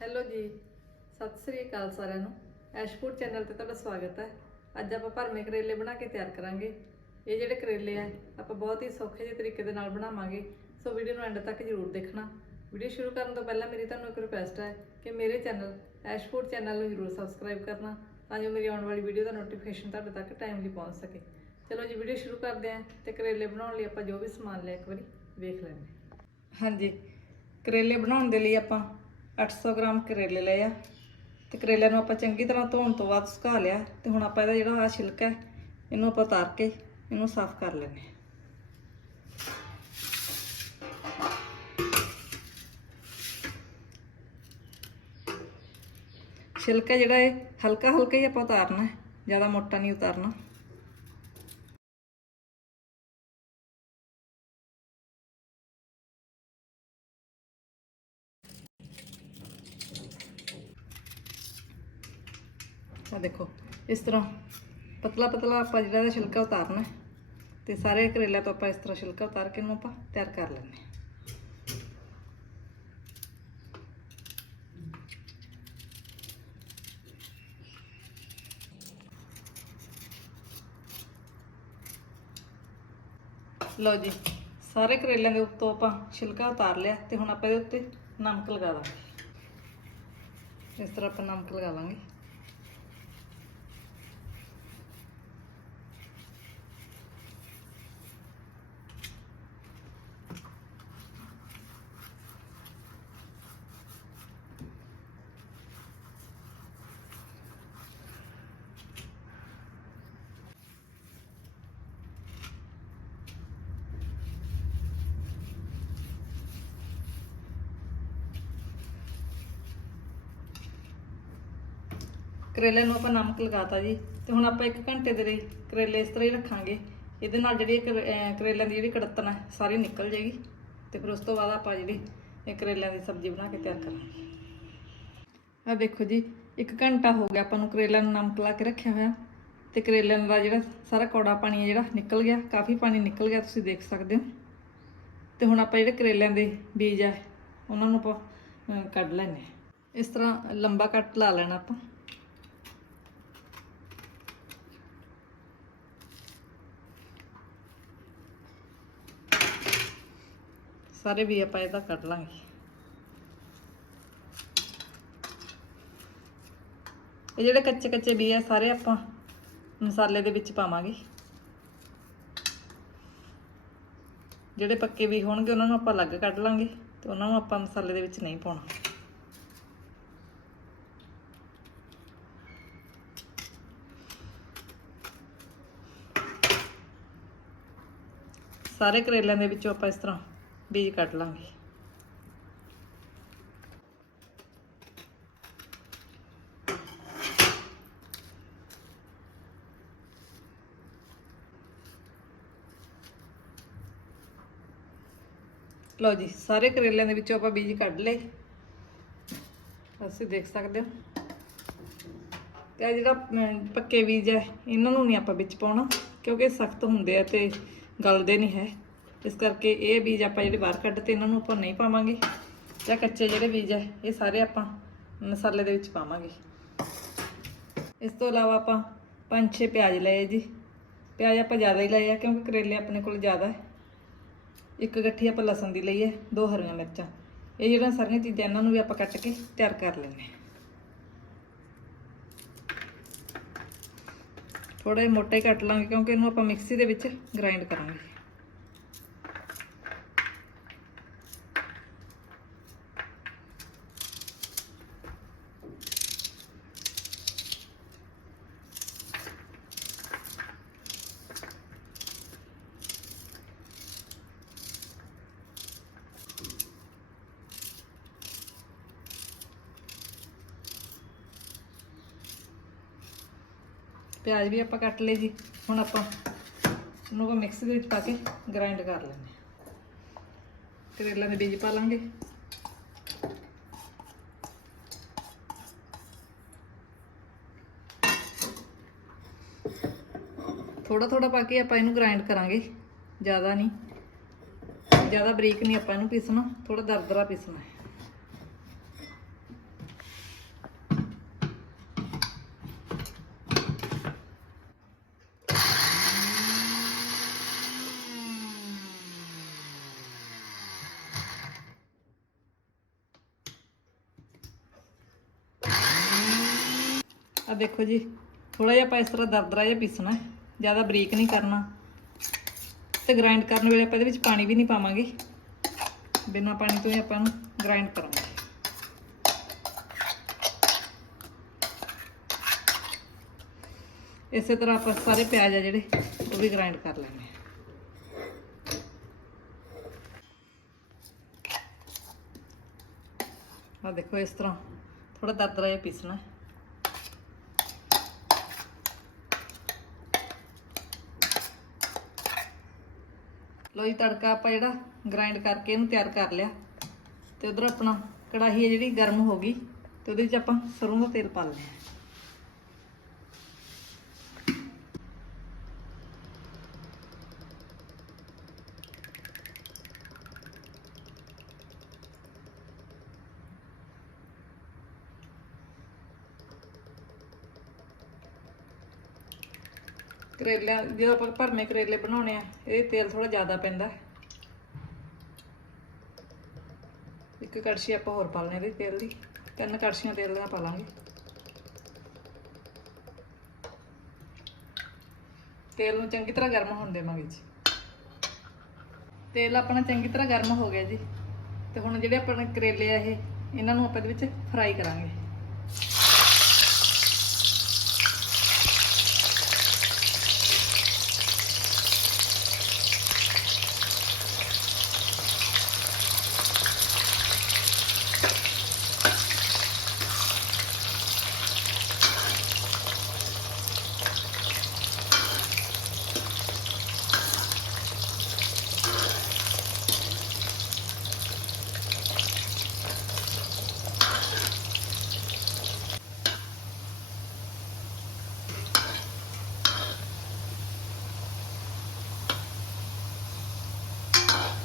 Hello ਜੀ, ਸਤਿ ਸ੍ਰੀ ਅਕਾਲ ਸਾਰਿਆਂ ਨੂੰ। ਐਸ਼ਪੂਰ ਚੈਨਲ ਤੇ ਤੁਹਾਡਾ ਸਵਾਗਤ ਹੈ। ਅੱਜ ਆਪਾਂ ਭਰਮੇ ਕਰੇਲੇ ਬਣਾ ਕੇ ਤਿਆਰ ਕਰਾਂਗੇ। ਇਹ ਜਿਹੜੇ ਕਰੇਲੇ ਆ, ਆਪਾਂ ਬਹੁਤ ਹੀ ਸੌਖੇ ਜਿਹੇ ਤਰੀਕੇ ਦੇ ਨਾਲ ਬਣਾਵਾਂਗੇ। ਸੋ ਵੀਡੀਓ ਨੂੰ ਐਂਡ ਤੱਕ ਜ਼ਰੂਰ ਦੇਖਣਾ। ਵੀਡੀਓ ਸ਼ੁਰੂ ਕਰਨ ਤੋਂ ਪਹਿਲਾਂ ਮੇਰੀ ਤੁਹਾਨੂੰ ਇੱਕ ਰਿਕੁਐਸਟ ਹੈ ਕਿ ਮੇਰੇ ਚੈਨਲ ਐਸ਼ਪੂਰ ਚੈਨਲ ਨੂੰ ਜ਼ਰੂਰ ਸਬਸਕ੍ਰਾਈਬ ਕਰਨਾ, ਤਾਂ ਜੋ ਮੇਰੀ ਆਉਣ ਵਾਲੀ ਵੀਡੀਓ ਦਾ ਨੋਟੀਫਿਕੇਸ਼ਨ ਤੁਹਾਡੇ ਤੱਕ ਟਾਈਮਲੀ ਪਹੁੰਚ ਸਕੇ। ਚਲੋ ਜੀ, ਵੀਡੀਓ ਸ਼ੁਰੂ ਕਰਦੇ ਹਾਂ ਤੇ ਕਰੇਲੇ ਬਣਾਉਣ ਲਈ ਆਪਾਂ ਜੋ ਵੀ ਸਮਾਨ ਲਿਆ ਇੱਕ ਵਾਰੀ ਵੇਖ ਲੈਂਦੇ ਹਾਂ। ਹਾਂਜੀ, ਕਰੇਲੇ ਬਣਾਉਣ ਦੇ ਲਈ ਆਪਾਂ 800 ਗ੍ਰਾਮ ਕਰੇਲੇ ਲਏ ਆ। ਤੇ ਕਰੇਲਿਆਂ ਨੂੰ ਆਪਾਂ ਚੰਗੀ ਤਰ੍ਹਾਂ ਧੋਣ ਤੋਂ ਬਾਅਦ ਸੁਕਾ ਲਿਆ। ਤੇ ਹੁਣ ਆਪਾਂ ਇਹਦਾ ਜਿਹੜਾ ਆ ਛਿਲਕਾ ਹੈ, ਇਹਨੂੰ ਆਪਾਂ ਉਤਾਰ ਕੇ ਇਹਨੂੰ ਸਾਫ਼ ਕਰ ਲੈਂਦੇ ਹਾਂ। ਛਿਲਕਾ ਜਿਹੜਾ ਹੈ ਹਲਕਾ ਹਲਕਾ ਹੀ ਆਪਾਂ ਉਤਾਰਨਾ ਹੈ, ਜ਼ਿਆਦਾ ਮੋਟਾ ਨਹੀਂ ਉਤਾਰਨਾ। ਆ ਦੇਖੋ, ਇਸ ਤਰ੍ਹਾਂ ਪਤਲਾ ਪਤਲਾ ਆਪਾਂ ਜਿਹੜਾ ਇਹਦਾ ਛਿਲਕਾ ਉਤਾਰਨਾ ਹੈ, ਤੇ ਸਾਰੇ ਕਰੇਲਿਆਂ ਤੋਂ ਆਪਾਂ ਇਸ ਤਰ੍ਹਾਂ ਛਿਲਕਾ ਉਤਾਰ ਕੇ ਇਹਨੂੰ ਆਪਾਂ ਤਿਆਰ ਕਰ ਲੈਂਦੇ ਹਾਂ। ਲਓ ਜੀ, ਸਾਰੇ ਕਰੇਲਿਆਂ ਦੇ ਉੱਤੋਂ ਆਪਾਂ ਛਿਲਕਾ ਉਤਾਰ ਲਿਆ ਤੇ ਹੁਣ ਆਪਾਂ ਇਹਦੇ ਉੱਤੇ ਨਮਕ ਲਗਾ ਦਾਂਗੇ। ਇਸ ਤਰ੍ਹਾਂ ਆਪਾਂ ਨਮਕ ਲਗਾ ਲਾਂਗੇ। ਕਰੇਲੇ ਨੂੰ ਆਪਾਂ ਨਮਕ ਲਗਾਤਾ ਜੀ ਤੇ ਹੁਣ ਆਪਾਂ 1 ਘੰਟੇ ਦੇ ਲਈ ਕਰੇਲੇ ਇਸ ਤਰ੍ਹਾਂ ਹੀ ਰੱਖਾਂਗੇ। ਇਹਦੇ ਨਾਲ ਜਿਹੜੀ ਕਰ- ਕਰੇਲਿਆਂ ਦੀ ਜਿਹੜੀ ਕੜਤਣ ਹੈ ਸਾਰੀ ਨਿਕਲ ਜਾਏਗੀ। ਤੇ ਫਿਰ ਉਸ ਤੋਂ ਬਾਅਦ ਆਪਾਂ ਜਿਹੜੀ ਇਹ ਕਰੇਲਿਆਂ ਦੀ ਸਬਜ਼ੀ ਬਣਾ ਕੇ ਤਿਆਰ ਕਰਾਂਗੇ। ਆ ਦੇਖੋ ਜੀ 1 ਘੰਟਾ ਹੋ ਗਿਆ ਆਪਾਂ ਨੂੰ ਕਰੇਲਿਆਂ ਨੂੰ ਨਮਕ ਲਾ ਕੇ ਰੱਖਿਆ ਹੋਇਆ। ਤੇ ਕਰੇਲਿਆਂ ਦਾ ਜਿਹੜਾ ਸਾਰਾ ਕੌੜਾ ਪਾਣੀ ਹੈ ਜਿਹੜਾ ਨਿਕਲ ਗਿਆ ਕਾਫੀ ਪਾਣੀ ਨਿਕਲ ਗਿਆ ਤੁਸੀਂ ਦੇਖ ਸਕਦੇ ਹੋ। ਤੇ ਹੁਣ ਆਪਾਂ ਜਿਹੜੇ ਕਰੇਲਿਆਂ ਦੇ ਬੀਜ ਆ ਉਹਨਾਂ ਨੂੰ ਆਪਾਂ ਅਹ, ਕੱਢ ਲੈਣੇ ਇਸ ਤਰ੍ਹਾਂ ਲੰਬਾ ਕੱਟ ਲਾ ਲੈਣਾ ਆਪਾਂ। ਸਾਰੇ ਵੀ ਆਪਾਂ ਇਹਦਾ ਕੱਢ ਲਾਂਗੇ। ਇਹ ਜਿਹੜੇ ਕੱਚੇ ਕੱਚੇ ਬੀ ਆ, ਸਾਰੇ ਆਪਾਂ ਮਸਾਲੇ ਦੇ ਵਿੱਚ ਪਾਵਾਂਗੇ। ਜਿਹੜੇ ਪੱਕੇ ਵੀ ਹੋਣਗੇ, ਉਹਨਾਂ ਨੂੰ ਆਪਾਂ ਅਲੱਗ ਕੱਢ ਲਾਂਗੇ ਤੇ ਉਹਨਾਂ ਨੂੰ ਆਪਾਂ ਮਸਾਲੇ ਦੇ ਵਿੱਚ ਨਹੀਂ ਪਾਉਣਾ। ਸਾਰੇ ਕਰੇਲਿਆਂ ਦੇ ਵਿੱਚੋਂ ਆਪਾਂ ਇਸ ਤਰ੍ਹਾਂ ਬੀਜ ਕੱਢ ਲਾਂਗੇ। ਲਓ ਜੀ, ਸਾਰੇ ਕਰੇਲਿਆਂ ਦੇ ਵਿੱਚੋਂ ਆਪਾਂ ਬੀਜ ਕੱਢ ਲਏ। ਤੁਸੀਂ ਦੇਖ ਸਕਦੇ ਹੋ। ਤੇ ਆ ਜਿਹੜਾ ਪੱਕੇ ਬੀਜ ਹੈ, ਇਹਨਾਂ ਨੂੰ ਨਹੀਂ ਆਪਾਂ ਵਿੱਚ ਪਾਉਣਾ, ਕਿਉਂਕਿ ਸਖਤ ਹੁੰਦੇ ਆ ਤੇ ਗਲਦੇ ਨਹੀਂ ਹੈ। ਇਸ ਕਰਕੇ ਇਹ ਬੀਜ ਆਪਾਂ ਜਿਹੜੇ ਬਾਹਰ ਕੱਢ ਤੇ ਇਹਨਾਂ ਨੂੰ ਆਪਾਂ ਨਹੀਂ ਪਾਵਾਂਗੇ। ਜਾਂ ਕੱਚੇ ਜਿਹੜੇ ਬੀਜ ਹੈ ਇਹ ਸਾਰੇ ਆਪਾਂ ਮਸਾਲੇ ਦੇ ਵਿੱਚ ਪਾਵਾਂਗੇ। ਇਸ ਤੋਂ ਇਲਾਵਾ ਆਪਾਂ ਪੰਜ ਛੇ ਪਿਆਜ਼ ਲਏ ਜੀ। ਪਿਆਜ਼ ਆਪਾਂ ਜ਼ਿਆਦਾ ਹੀ ਲਏ ਆ, ਕਿਉਂਕਿ ਕਰੇਲੇ ਆਪਣੇ ਕੋਲ ਜ਼ਿਆਦਾ ਹੈ। ਇੱਕ ਗੱਠੀ ਆਪਾਂ ਲਸਣ ਦੀ ਲਈ ਹੈ, ਦੋ ਹਰੀਆਂ ਮਿਰਚਾਂ। ਇਹ ਜਿਹੜੀਆਂ ਸਾਰੀਆਂ ਚੀਜ਼ਾਂ ਇਹਨਾਂ ਨੂੰ ਵੀ ਆਪਾਂ ਕੱਟ ਕੇ ਤਿਆਰ ਕਰ ਲੈਂਦੇ ਹਾਂ। ਥੋੜਾ ਜਿਹਾ ਮੋਟਾ ਕੱਟ ਲਾਂਗੇ, ਕਿਉਂਕਿ ਇਹਨੂੰ ਆਪਾਂ ਮਿਕਸੀ ਦੇ ਵਿੱਚ ਗ੍ਰਾਈਂਡ ਕਰਾਂਗੇ। ਪਿਆਜ਼ ਵੀ ਆਪਾਂ ਕੱਟ ਲਏ ਜੀ। ਹੁਣ ਆਪਾਂ ਉਹਨੂੰ ਆਪਾਂ ਮਿਕਸ ਦੇ ਵਿੱਚ ਪਾ ਕੇ ਗ੍ਰਾਈਂਡ ਕਰ ਲੈਂਦੇ ਹਾਂ। ਕਰੇਲਿਆਂ ਦੇ ਬੀਜ ਪਾ ਲਾਂਗੇ। ਥੋੜਾ ਥੋੜਾ ਪਾ ਕੇ ਆਪਾਂ ਇਹਨੂੰ ਗ੍ਰਾਈਂਡ ਕਰਾਂਗੇ। ਜ਼ਿਆਦਾ ਨਹੀਂ। ਜ਼ਿਆਦਾ ਬਰੀਕ ਨਹੀਂ ਆਪਾਂ ਇਹਨੂੰ ਪੀਸਣਾ। ਥੋੜਾ ਦਰਦਰਾ ਪੀਸਣਾ ਹੈ। ਦੇਖੋ ਜੀ ਥੋੜਾ ਜਿਹਾ ਆਪਾਂ ਇਸ ਤਰ੍ਹਾਂ ਦਰਦਰਾ ਜਿਹਾ ਪੀਸਣਾ ਜ਼ਿਆਦਾ ਬਰੀਕ ਨਹੀਂ ਕਰਨਾ। ਤੇ ਗ੍ਰਾਈਂਡ ਕਰਨ ਵੇਲੇ ਆਪਾਂ ਇਹਦੇ ਵਿੱਚ ਪਾਣੀ ਵੀ ਨਹੀਂ ਪਾਵਾਂਗੇ। ਬਿਨਾਂ ਪਾਣੀ ਤੋਂ ਹੀ ਆਪਾਂ ਨੂੰ ਗ੍ਰਾਈਂਡ ਕਰਾਂਗੇ। ਇਸੇ ਤਰ੍ਹਾਂ ਆਪਾਂ ਸਾਰੇ ਪਿਆਜ਼ ਆ ਜਿਹੜੇ, ਉਹ ਵੀ ਗ੍ਰਾਈਂਡ ਕਰ ਲੈਣੇ ਆ। ਦੇਖੋ ਇਸ ਤਰ੍ਹਾਂ ਥੋੜਾ ਦਰਦਰਾ ਜਿਹਾ ਪੀਸਣਾ ਲੋ ਜੀ, ਤੜਕਾ ਆਪਾਂ ਜਿਹੜਾ ਗ੍ਰਾਈਂਡ ਕਰਕੇ ਇਹਨੂੰ ਤਿਆਰ ਕਰ ਲਿਆ। ਤੇ ਉਧਰ ਆਪਣਾ ਕੜਾਹੀ ਹੈ ਜਿਹੜੀ ਗਰਮ ਹੋ ਗਈ, ਤੇ ਉਹਦੇ ਵਿੱਚ ਆਪਾਂ ਸਰੋਂ ਦਾ ਤੇਲ ਪਾ ਲਿਆ ਕਰੇਲਿਆਂ ਜਦੋਂ ਆਪਾਂ ਭਰਮੇ ਕਰੇਲੇ ਬਣਾਉਣੇ ਆ, ਇਹ ਤੇਲ ਥੋੜਾ ਜ਼ਿਆਦਾ ਪੈਂਦਾ। ਇੱਕ ਕੜਛੀ ਆਪਾਂ ਹੋਰ ਪਾ ਲੈਣੇ ਇਹਦੇ ਤੇਲ ਦੀ, ਤਿੰਨ ਕੜਛੀਆਂ ਤੇਲ ਦੀਆਂ ਪਾ ਲਾਂਗੇ। ਤੇਲ ਨੂੰ ਚੰਗੀ ਤਰ੍ਹਾਂ ਗਰਮ ਹੋਣ ਦੇਵਾਂਗੇ ਜੀ। ਤੇਲ ਆਪਣਾ ਚੰਗੀ ਤਰ੍ਹਾਂ ਗਰਮ ਹੋ ਗਿਆ ਜੀ, ਤੇ ਹੁਣ ਜਿਹੜੇ ਆਪਣੇ ਕਰੇਲੇ ਆ ਇਹ, ਇਹਨਾਂ ਨੂੰ ਆਪਾਂ ਇਹਦੇ ਵਿੱਚ ਫਰਾਈ ਕਰਾਂਗੇ।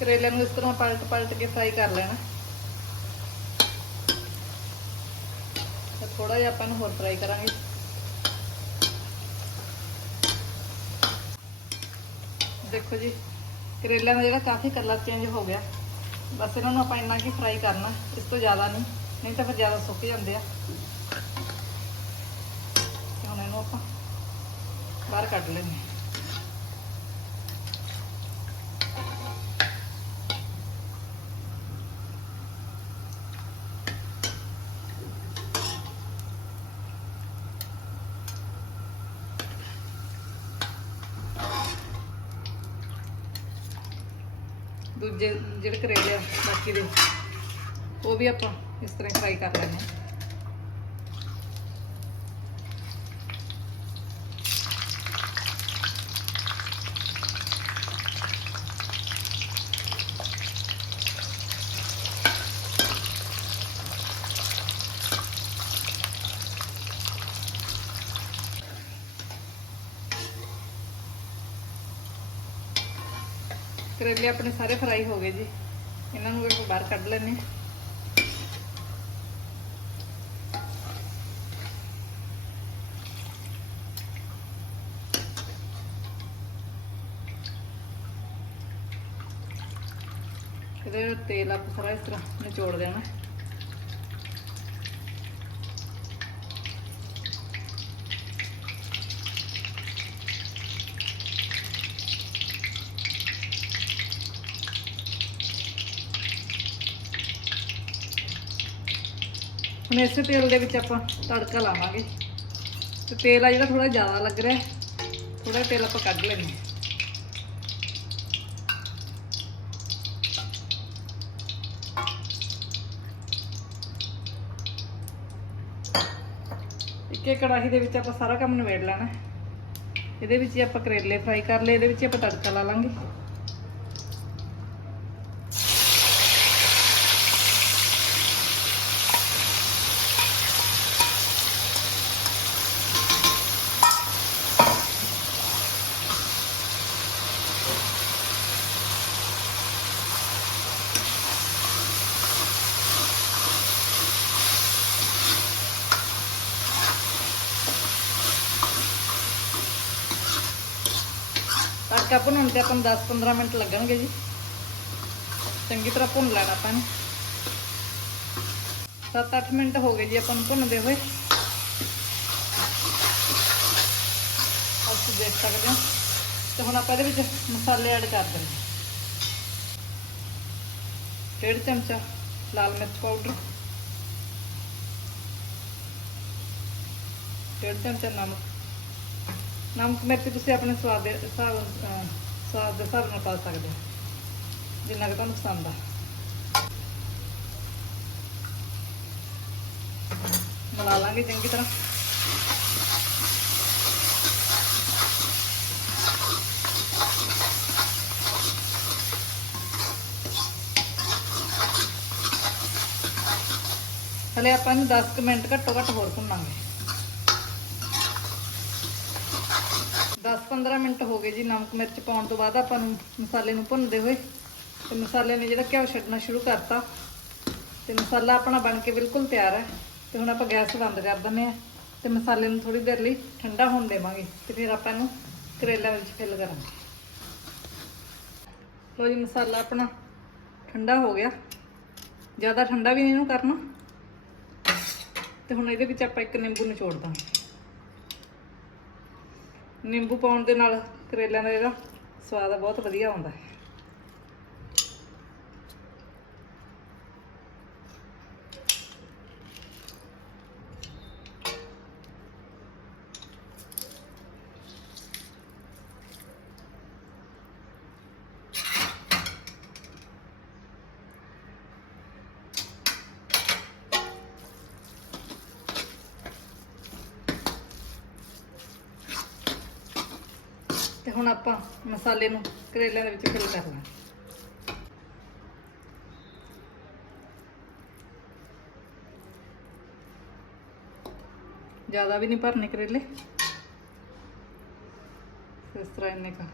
ਕਰੇਲਿਆਂ ਨੂੰ ਇਸ ਤਰ੍ਹਾਂ ਪਲਟ ਪਲਟ ਕੇ ਫਰਾਈ ਕਰ ਲੈਣਾ। ਤੇ ਥੋੜਾ ਜਿਹਾ ਆਪਾਂ ਨੂੰ ਹੋਰ ਫਰਾਈ ਕਰਾਂਗੇ। ਦੇਖੋ ਜੀ, ਕਰੇਲਿਆਂ ਦਾ ਜਿਹੜਾ ਕਾਫੀ ਕਲਰ ਚੇਂਜ ਹੋ ਗਿਆ। ਬਸ ਇਹਨਾਂ ਨੂੰ ਆਪਾਂ ਇੰਨਾ ਕੀ ਫਰਾਈ ਕਰਨਾ, ਇਸ ਤੋਂ ਜ਼ਿਆਦਾ ਨਹੀਂ ਨਹੀਂ ਤਾਂ ਫਿਰ ਜ਼ਿਆਦਾ ਸੁੱਕ ਜਾਂਦੇ ਆ। ਹੁਣ ਇਹਨੂੰ ਆਪਾਂ ਬਾਹਰ ਕੱਢ ਲੈਂਦੇ ਦੂਜੇ ਜਿਹੜੇ ਕਰੇਲੇ ਆ, ਬਾਕੀ ਦੇ, ਉਹ ਵੀ ਆਪਾਂ ਇਸ ਤਰ੍ਹਾਂ ਫਰਾਈ ਕਰ ਲੈਣੇ ਆ ਕਰੇਲੇ ਆਪਣੇ ਸਾਰੇ ਫਰਾਈ ਹੋ ਗਏ ਜੀ। ਇਹਨਾਂ ਨੂੰ ਆਪਾਂ ਬਾਹਰ ਕੱਢ ਲੈਣੇ ਇਹਦੇ ਤੇਲ ਆਪਾਂ ਸਾਰਾ ਇਸ ਤਰ੍ਹਾਂ ਨਿਚੋੜ ਦੇਣਾ। ਹੁਣ ਇਸੇ ਤੇਲ ਦੇ ਵਿੱਚ ਆਪਾਂ ਤੜਕਾ ਲਾਵਾਂਗੇ। ਤੇ ਤੇਲ ਆ ਜਿਹੜਾ ਥੋੜਾ ਜ਼ਿਆਦਾ ਲੱਗ ਰਿਹਾ ਥੋੜਾ ਤੇਲ ਆਪਾਂ ਕੱਢ ਲੈਂਦੇ ਇੱਕੇ ਕੜਾਹੀ ਦੇ ਵਿੱਚ ਆਪਾਂ ਸਾਰਾ ਕੰਮ ਨਿਬੇੜ ਲੈਣਾ ਇਹਦੇ ਵਿੱਚ ਹੀ ਆਪਾਂ ਕਰੇਲੇ ਫਰਾਈ ਕਰ ਲਏ, ਇਹਦੇ ਵਿੱਚ ਹੀ ਆਪਾਂ ਤੜਕਾ ਲਾ ਲਾਂਗੇ। ਤੜਕਾ ਭੁੰਨਣ ਤੇ ਆਪਾਂ ਨੂੰ 10-15 ਮਿੰਟ ਲੱਗਣਗੇ ਜੀ। ਚੰਗੀ ਤਰ੍ਹਾਂ ਭੁੰਨ ਲੈਣਾ ਆਪਾਂ ਨੂੰ। 7-8 ਮਿੰਟ ਹੋ ਗਏ ਜੀ ਆਪਾਂ ਨੂੰ ਭੁੰਨਦੇ ਹੋਏ। ਦੇਖ ਸਕਦੇ ਹੋ। ਤੇ ਹੁਣ ਆਪਾਂ ਇਹਦੇ ਵਿੱਚ ਮਸਾਲੇ ਐਡ ਕਰ ਦਿੰਦੇ ਹਾਂ। ਡੇਢ ਚਮਚਾ ਲਾਲ ਮਿਰਚ ਪਾਊਡਰ। ਡੇਢ ਚਮਚਾ ਨਮਕ। ਨਮਕ ਮਿਰਚ ਤੁਸੀਂ ਆਪਣੇ ਸਵਾਦ ਦੇ ਹਿਸਾਬ ਅਹ, ਸਵਾਦ ਦੇ ਹਿਸਾਬ ਨਾਲ ਪਾ ਸਕਦੇ ਹੋ। ਜਿੰਨਾ ਕੁ ਤੁਹਾਨੂੰ ਪਸੰਦ ਆ। ਮਿਲਾ ਲਾਂਗੇ ਚੰਗੀ ਤਰ੍ਹਾਂ। ਹਲੇ ਆਪਾਂ ਨੂੰ 10 ਕੁ ਮਿੰਟ ਘੱਟੋ ਘੱਟ ਹੋਰ ਭੁੰਨਾਂਗੇ। 10-15 ਮਿੰਟ ਹੋ ਗਏ ਜੀ ਨਮਕ ਮਿਰਚ ਪਾਉਣ ਤੋਂ ਬਾਅਦ ਆਪਾਂ ਨੂੰ ਮਸਾਲੇ ਨੂੰ ਭੁੰਨਦੇ ਹੋਏ ਤੇ ਮਸਾਲੇ ਨੇ ਜਿਹੜਾ ਘਿਓ ਛੱਡਣਾ ਸ਼ੁਰੂ ਕਰਤਾ ਤੇ ਮਸਾਲਾ ਆਪਣਾ ਬਣ ਕੇ ਬਿਲਕੁਲ ਤਿਆਰ ਹੈ ਤੇ ਹੁਣ ਆਪਾਂ ਗੈਸ ਬੰਦ ਕਰ ਦਿੰਦੇ ਆ ਤੇ ਮਸਾਲੇ ਨੂੰ ਥੋੜੀ ਦੇਰ ਲਈ ਠੰਡਾ ਹੋਣ ਦੇਵਾਂਗੇ ਤੇ ਫਿਰ ਆਪਾਂ ਇਹਨੂੰ ਕਰੇਲਾ ਵਿੱਚ ਫਿਲ ਕਰਾਂਗੇ। ਲੋ ਜੀ, ਮਸਾਲਾ ਆਪਣਾ ਠੰਡਾ ਹੋ ਗਿਆ। ਜ਼ਿਆਦਾ ਠੰਡਾ ਵੀ ਨਹੀਂ ਇਹਨੂੰ ਕਰਨਾ। ਤੇ ਹੁਣ ਇਹਦੇ ਵਿੱਚ ਆਪਾਂ ਇੱਕ ਨਿੰਬੂ ਨਿਚੋੜ ਦਾਂਗੇ ਨਿੰਬੂ ਪਾਉਣ ਦੇ ਨਾਲ ਕਰੇਲਿਆਂ ਦਾ ਜਿਹੜਾ ਸਵਾਦ ਆ ਬਹੁਤ ਵਧੀਆ ਆਉਂਦਾ ਹੈ। ਤੇ ਹੁਣ ਆਪਾਂ ਮਸਾਲੇ ਨੂੰ ਕਰੇਲਿਆਂ ਦੇ ਵਿੱਚ ਫਿਲ ਕਰਨਾ ਜ਼ਿਆਦਾ ਵੀ ਨਹੀਂ ਭਰਨੇ ਕਰੇਲੇ। ਇਸ ਤਰ੍ਹਾਂ ਇੰਨੇ ਕਾ।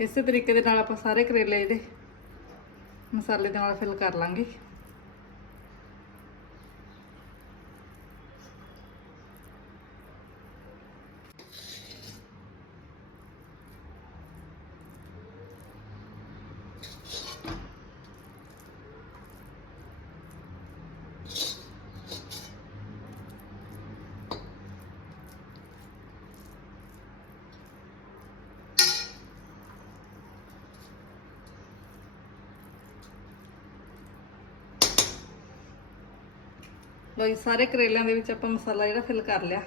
ਇਸੇ ਤਰੀਕੇ ਦੇ ਨਾਲ ਆਪਾਂ ਸਾਰੇ ਕਰੇਲੇ ਇਹਦੇ ਮਸਾਲੇ ਦੇ ਨਾਲ ਫਿਲ ਕਰ ਲਾਂਗੇ। ਲੋ ਜੀ, ਸਾਰੇ ਕਰੇਲਿਆਂ ਦੇ ਵਿੱਚ ਆਪਾਂ ਮਸਾਲਾ ਜਿਹੜਾ ਫਿਲ ਕਰ ਲਿਆ।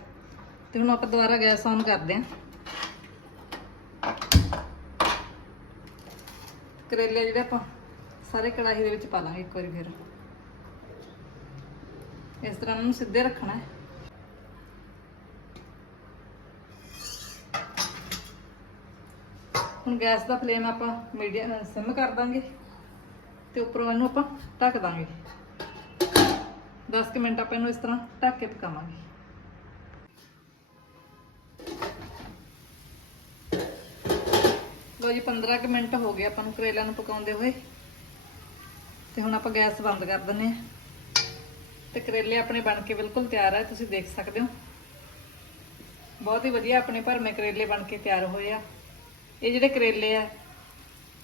ਤੇ ਹੁਣ ਆਪਾਂ ਦੁਬਾਰਾ ਗੈਸ ਔਨ ਕਰਦੇ ਆਂ ਕਰੇਲੇ ਜਿਹੜੇ ਆਪਾਂ ਸਾਰੇ ਕੜਾਹੀ ਦੇ ਵਿੱਚ ਪਾ ਲਾਂਗੇ ਇੱਕ ਵਾਰੀ ਫਿਰ। ਇਸ ਤਰ੍ਹਾਂ ਨੂੰ ਸਿੱਧੇ ਰੱਖਣਾ ਹੈ। ਹੁਣ ਗੈਸ ਦਾ ਫਲੇਮ ਆਪਾਂ ਮੀਡੀਅਮ ਸਿਮ ਕਰ ਦਾਂਗੇ। ਤੇ ਉੱਪਰੋਂ ਇਹਨੂੰ ਆਪਾਂ ਢੱਕ ਦਾਂਗੇ। 10 ਕੁ ਮਿੰਟ ਆਪਾਂ ਇਹਨੂੰ ਇਸ ਤਰ੍ਹਾਂ ਢੱਕ ਕੇ ਪਕਾਵਾਂਗੇ। ਲੋ ਜੀ 15 ਕੁ ਮਿੰਟ ਹੋ ਗਏ ਆਪਾਂ ਨੂੰ ਕਰੇਲਿਆਂ ਨੂੰ ਪਕਾਉਂਦੇ ਹੋਏ। ਤੇ ਹੁਣ ਆਪਾਂ ਗੈਸ ਬੰਦ ਕਰ ਦਿੰਨੇ ਆ ਤੇ ਕਰੇਲੇ ਆਪਣੇ ਬਣ ਕੇ ਬਿਲਕੁਲ ਤਿਆਰ ਆ, ਤੁਸੀਂ ਦੇਖ ਸਕਦੇ ਹੋ। ਬਹੁਤ ਹੀ ਵਧੀਆ ਆਪਣੇ ਭਰਮੇ ਕਰੇਲੇ ਬਣ ਕੇ ਤਿਆਰ ਹੋਏ ਆ। ਇਹ ਜਿਹੜੇ ਕਰੇਲੇ ਆ,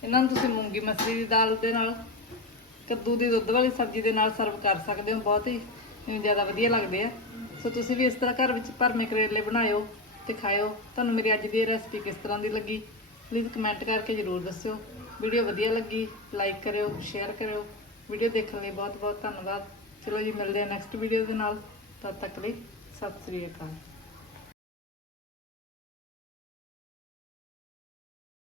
ਇਹਨਾਂ ਨੂੰ ਤੁਸੀਂ ਮੂੰਗੀ ਮਸਰੀ ਦੀ ਦਾਲ ਦੇ ਨਾਲ ਕੱਦੂ ਦੀ ਦੁੱਧ ਵਾਲੀ ਸਬਜ਼ੀ ਦੇ ਨਾਲ ਸਰਵ ਕਰ ਸਕਦੇ ਹੋ, ਬਹੁਤ ਹੀ ਜ਼ਿਆਦਾ ਵਧੀਆ ਲੱਗਦੇ ਆ। ਸੋ ਤੁਸੀਂ ਵੀ ਇਸ ਤਰ੍ਹਾਂ ਘਰ ਵਿੱਚ ਭਰਮੇ ਕਰੇਲੇ ਬਣਾਇਓ ਤੇ ਖਾਇਓ। ਤੁਹਾਨੂੰ ਮੇਰੀ ਅੱਜ ਦੀ ਇਹ ਰੈਸਪੀ ਕਿਸ ਤਰ੍ਹਾਂ ਦੀ ਲੱਗੀ ਪਲੀਜ਼ ਕਮੈਂਟ ਕਰਕੇ ਜਰੂਰ ਦੱਸਿਓ। ਵੀਡੀਓ ਵਧੀਆ ਲੱਗੀ ਲਾਈਕ ਕਰਿਓ ਸ਼ੇਅਰ ਕਰਿਓ। ਵੀਡੀਓ ਦੇਖਣ ਲਈ ਬਹੁਤ ਬਹੁਤ ਧੰਨਵਾਦ। ਚਲੋ ਜੀ, ਮਿਲਦੇ ਹਾਂ ਨੈਕਸਟ ਵੀਡੀਓ ਦੇ ਨਾਲ। ਤਦ ਤੱਕ ਲਈ ਸਤਿ ਸ੍ਰੀ ਅਕਾਲ।